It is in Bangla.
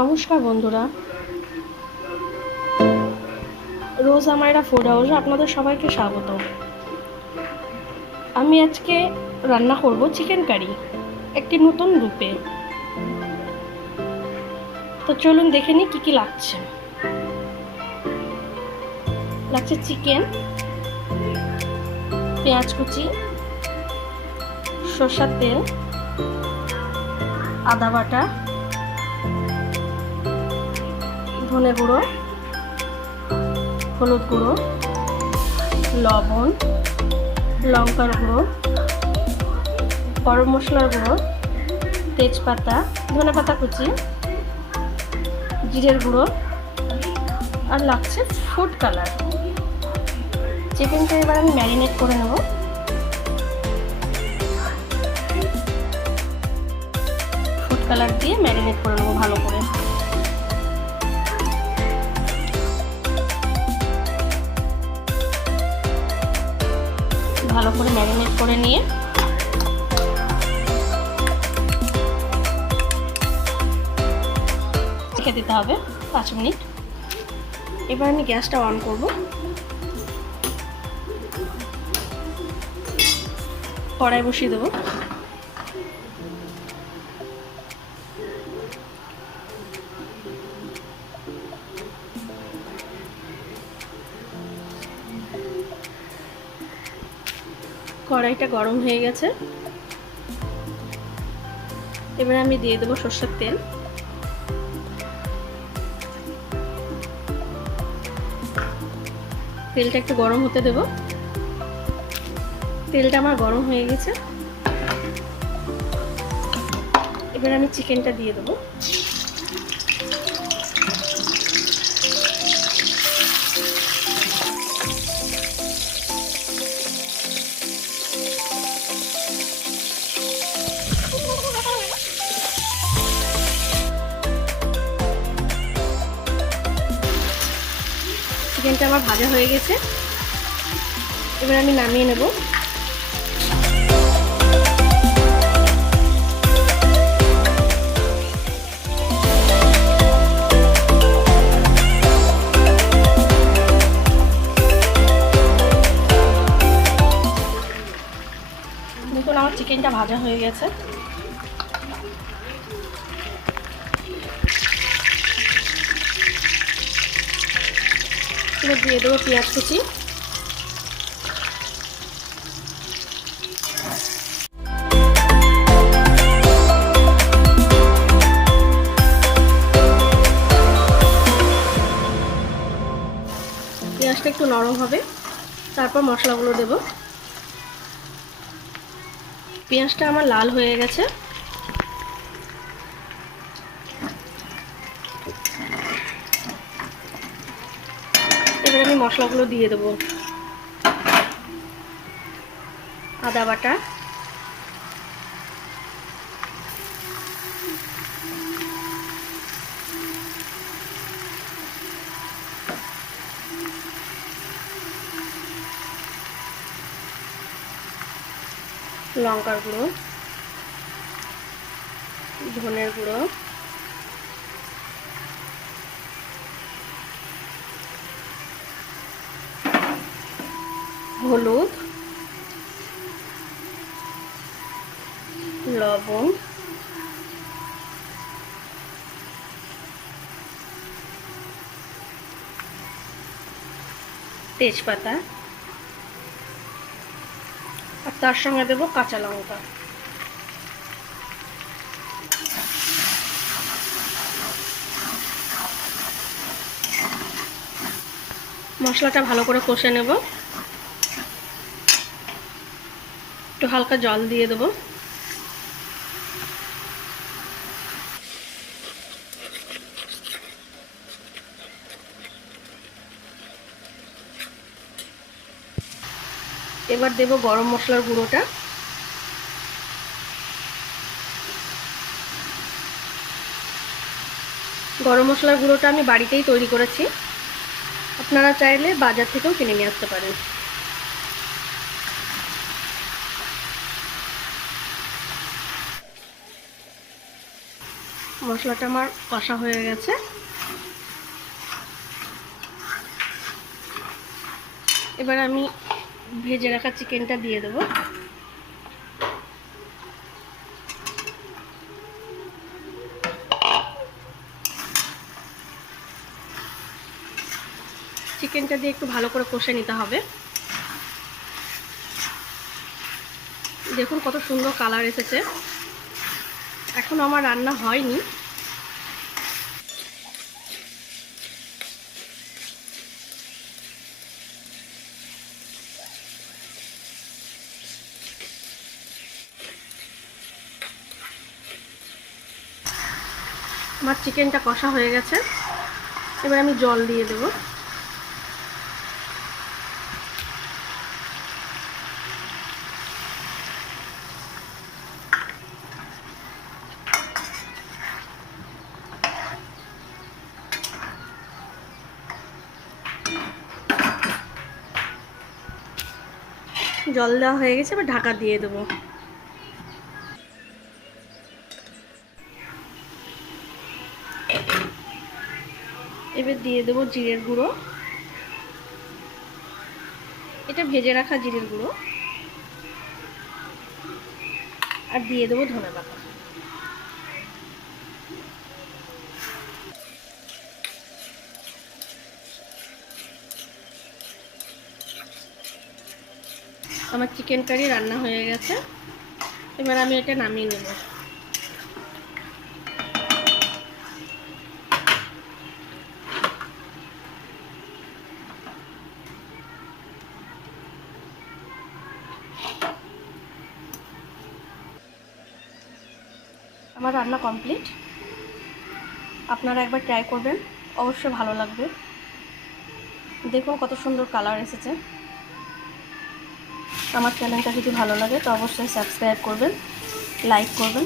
নমস্কার বন্ধুরা, রোজ আমায়রা ফুড হাউসে আপনাদের সবাইকে স্বাগত। আমি আজকে রান্না করব চিকেন কারি একটি নতুন রূপে। তো চলুন দেখে নিই কী কী লাগছে। লাগছে চিকেন, পেঁয়াজ কুচি, সরষের তেল, আদা বাটা, ধনে গুঁড়ো, হলুদ গুঁড়ো, লবণ, লঙ্কার গুঁড়ো, গরম মশলার গুঁড়ো, তেজপাতা, ধনেপাতা কুচি, জিরের গুঁড়ো, আর লাগছে ফুড কালার। চিকেনটা এবার আমি ম্যারিনেট করে নেব। ফুড কালার দিয়ে ম্যারিনেট করে নেব ভালো করে। ভালো করে ম্যারিনেট করে নিয়ে রেখে দিতে হবে 5 মিনিট। এবার আমি গ্যাসটা অন করব। কড়াই বসিয়ে দেবো। কড়াইটা গরম হয়ে গেছে। এবার আমি দিয়ে দেবো সরষের তেল। তেলটা একটু গরম হতে দেব। তেলটা আমার গরম হয়ে গেছে। এবার আমি চিকেনটা দিয়ে দেবো। চিকেনটা আমার ভাজা হয়ে গেছে। এবার আমি নামিয়ে নেব। দেখুন আমার চিকেনটা ভাজা হয়ে গেছে। এবার দিয়ে দেবো পেঁয়াজ কুচি, পেঁয়াজটা একটু নরম হবে, তারপর মশলাগুলো দেব। পেঁয়াজটা আমার লাল হয়ে গেছে। এবার আমি মশলাগুলো দিয়ে দেবো। আদা বাটা, লঙ্কার গুঁড়ো, ধনের গুঁড়ো, হলুদ, লবণ, তেজপাতা, আর তার সঙ্গে দেবো কাঁচা লঙ্কা। মশলাটা ভালো করে কষে নেব। একটু হালকা জল দিয়ে দেবো। এবার দেব গরম মশলার গুঁড়োটা। গরম মশলার গুঁড়োটা আমি বাড়িতেই তৈরি করেছি, আপনারা চাইলে বাজার থেকেও কিনে নিয়ে আসতে পারেন। মশলাটা আমার কষা হয়ে গেছে। এবার আমি ভেজে রাখা চিকেনটা দিয়ে দেবো। চিকেনটা দিয়ে একটু ভালো করে কষে নিতে হবে। দেখুন কত সুন্দর কালার এসেছে। এখনো আমার রান্না হয়নি। আমার চিকেনটা কষা হয়ে গেছে। এবার আমি জল দিয়ে দেব। জল দেওয়া হয়ে গেছে, এবার ঢাকা দিয়ে দেবো। এবার দিয়ে দেবো জিরের গুঁড়ো। এটা ভেজে রাখা জিরের গুঁড়ো। আর দিয়ে দেবো ধনেপাতা। আমার চিকেন কারি রান্না হয়ে গেছে। এবার আমি এটা নামিয়ে নেব। আমার রান্না কমপ্লিট। আপনারা একবার ট্রাই করবেন, অবশ্যই ভালো লাগবে। দেখুন কত সুন্দর কালার এসেছে। আমার চ্যানেলটা যদি ভালো লাগে তো অবশ্যই সাবস্ক্রাইব করবেন, লাইক করবেন।